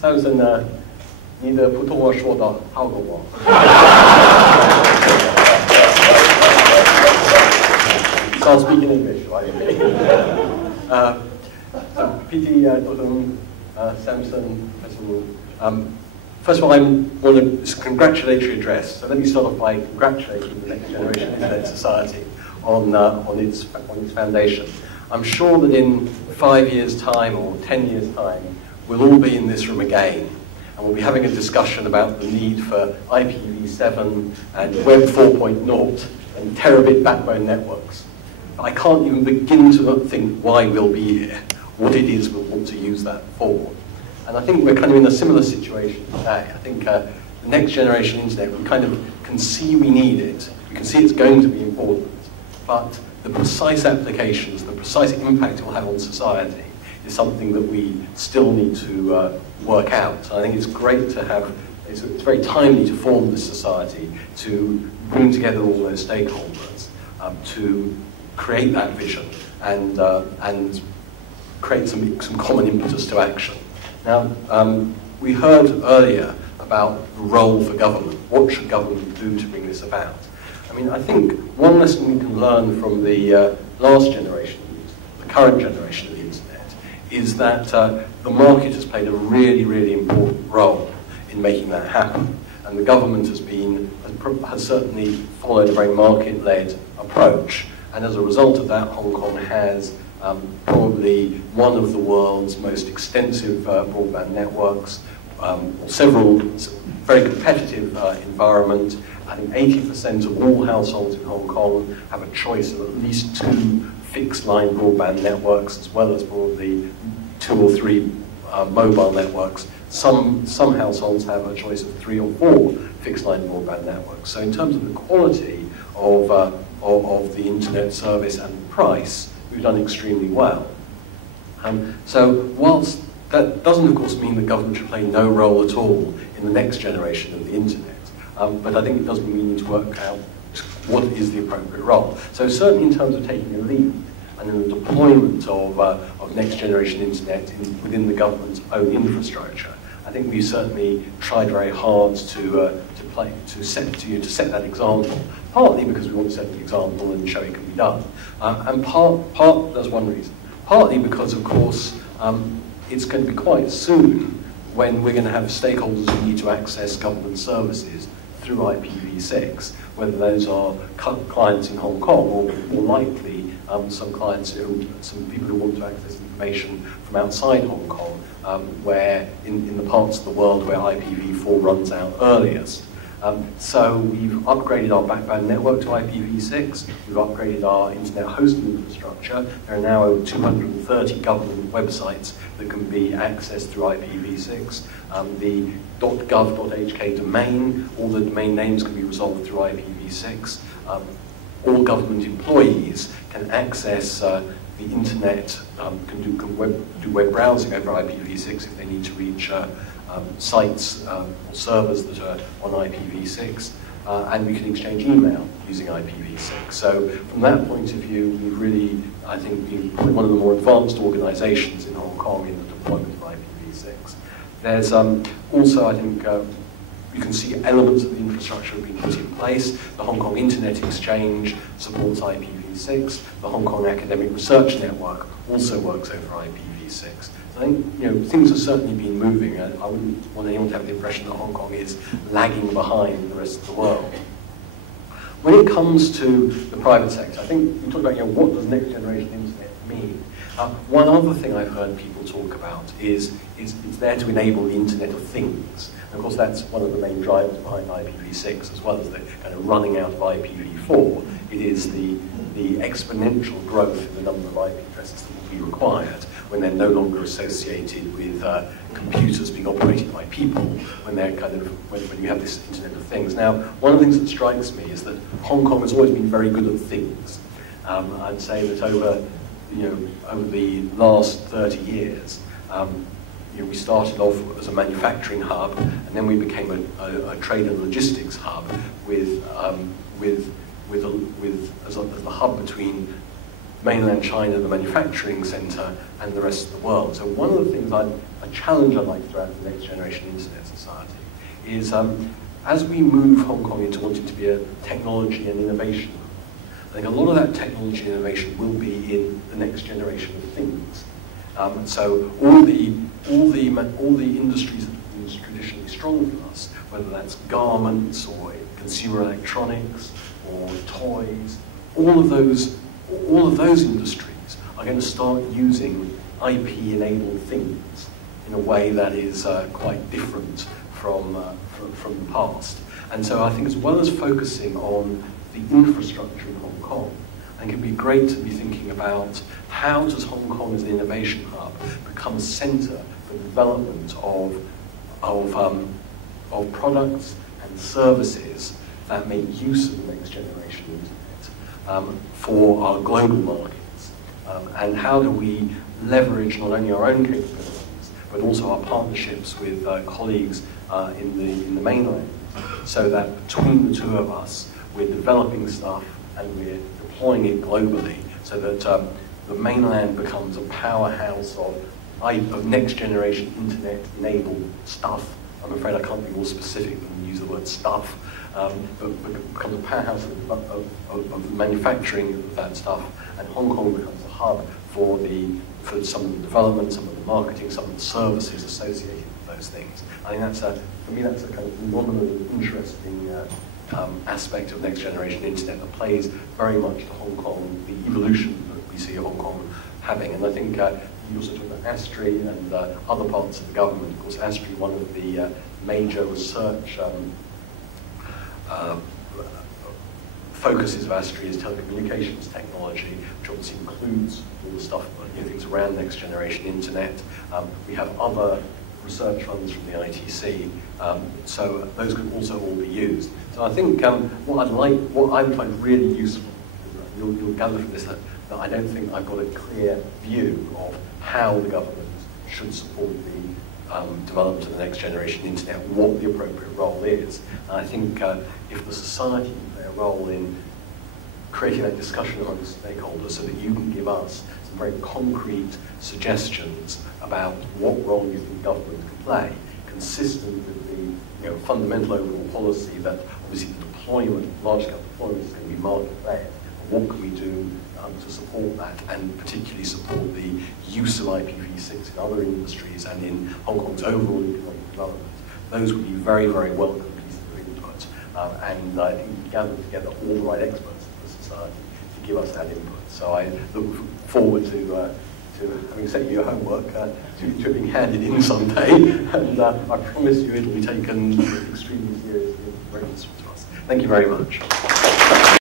Samson，你的普通话说得好过我。So I'll speak in English, right? PT, Dr. Samson, first of all, I want this congratulatory address. So let me start off by congratulating the Next Generation Internet Society on its foundation. I'm sure that in 5 years' time or 10 years' time, we'll all be in this room again, and we'll be having a discussion about the need for IPv7 and Web 4.0 and terabit backbone networks. I can't even begin to think why we'll be here, what it is we'll want to use that for. And I think we're kind of in a similar situation today. I think the next generation internet, we kind of can see we need it. We can see it's going to be important. But the precise applications, the precise impact it will have on society is something that we still need to work out. So I think it's great to have, it's very timely to form this society, to bring together all those stakeholders, to create that vision and create some common impetus to action. Now, we heard earlier about the role for government. What should government do to bring this about? I mean, I think one lesson we can learn from the last generation, the current generation of the internet, is that the market has played a really, really important role in making that happen. And the government has certainly followed a very market-led approach. And as a result of that, Hong Kong has probably one of the world's most extensive broadband networks, several very competitive environment. I think 80% of all households in Hong Kong have a choice of at least 2 fixed-line broadband networks, as well as probably 2 or 3 mobile networks. Some households have a choice of 3 or 4 fixed-line broadband networks. So in terms of the quality of the internet service and the price, we've done extremely well. So whilst that doesn't, of course, mean that government should play no role at all in the next generation of the internet, but I think it does mean we need to work out what is the appropriate role. So certainly in terms of taking a lead and in the deployment of next generation internet within the government's own infrastructure, I think we certainly tried very hard to set that example. Partly because we want to set the example and show it can be done, and that's one reason. Partly because, of course, it's going to be quite soon when we're going to have stakeholders who need to access government services through IPv6, whether those are clients in Hong Kong or more likely some people who want to access information from outside Hong Kong, where in the parts of the world where IPv4 runs out earliest. So we've upgraded our backbone network to IPv6, we've upgraded our internet hosting infrastructure. There are now over 230 government websites that can be accessed through IPv6. The .gov.hk domain, all the domain names can be resolved through IPv6. All government employees can access the internet, can do web browsing over IPv6 if they need to reach sites or servers that are on IPv6, and we can exchange email using IPv6. So from that point of view, we've really, I think, been probably one of the more advanced organizations in Hong Kong in the deployment of IPv6. There's also, I think, you can see elements of the infrastructure have been put in place. The Hong Kong Internet Exchange supports IPv6. The Hong Kong Academic Research Network also works over IPv6. I think things have certainly been moving, and I wouldn't want anyone to have the impression that Hong Kong is lagging behind the rest of the world. When it comes to the private sector, I think you talk about what does next generation internet mean. One other thing I've heard people talk about is it's there to enable the Internet of Things. And of course, that's one of the main drivers behind IPv6, as well as the kind of running out of IPv4. It is the exponential growth in the number of IP addresses that will be required when they're no longer associated with computers being operated by people, when they're when you have this Internet of Things. Now, one of the things that strikes me is that Hong Kong has always been very good at things. I'd say that over the last 30 years, we started off as a manufacturing hub, and then we became a trade and logistics hub as the hub between mainland China, the manufacturing centre, and the rest of the world. So one of the things, a challenge I'd like to throw out the next generation internet society is as we move Hong Kong into wanting to be a technology and innovation, I think a lot of that technology and innovation will be in the next generation of things. So all the industries that have been traditionally strong for us, whether that's garments or consumer electronics or toys, all of those industries are going to start using IP-enabled things in a way that is quite different from the past. And so I think as well as focusing on the infrastructure in Hong Kong, I think it'd be great to be thinking about how does Hong Kong as an innovation hub become a centre for the development of products and services that make use of the next generation internet for our global markets, and how do we leverage not only our own capabilities but also our partnerships with colleagues in the mainland, so that between the two of us we're developing stuff and we're deploying it globally, so that the mainland becomes a powerhouse of next generation internet enabled stuff. I'm afraid I can't be more specific than use the word stuff, but becomes a powerhouse of manufacturing of that stuff, and Hong Kong becomes a hub for some of the development, some of the marketing, some of the services associated with those things. I think for me that's a kind of phenomenally interesting aspect of next generation internet that plays very much to Hong Kong, the evolution that we see Hong Kong having. And I think you also talk about ASTRI and other parts of the government. Of course, ASTRI, one of the major research focuses of ASTRI is telecommunications technology, which obviously includes all the stuff, things around next generation internet. We have other research funds from the ITC, so those can also all be used. So I think what I would find really useful, you'll gather from this that I don't think I've got a clear view of how the government should support the development of the next generation internet, what the appropriate role is. And I think if the society can play a role in creating that discussion among stakeholders so that you can give us some very concrete suggestions about what role you think government can play, consistent with the fundamental overall policy that obviously the deployment, large-scale deployment is going to be market-led. What can we do to support that, and particularly support the use of IPv6 in other industries and in Hong Kong's overall economic development? Those would be very, very welcome pieces of input. And I think we gather together all the right experts in the society to give us that input. So I look forward to having sent you your homework, to being handed in someday, and I promise you it will be taken extremely seriously and very useful to us. Thank you very much.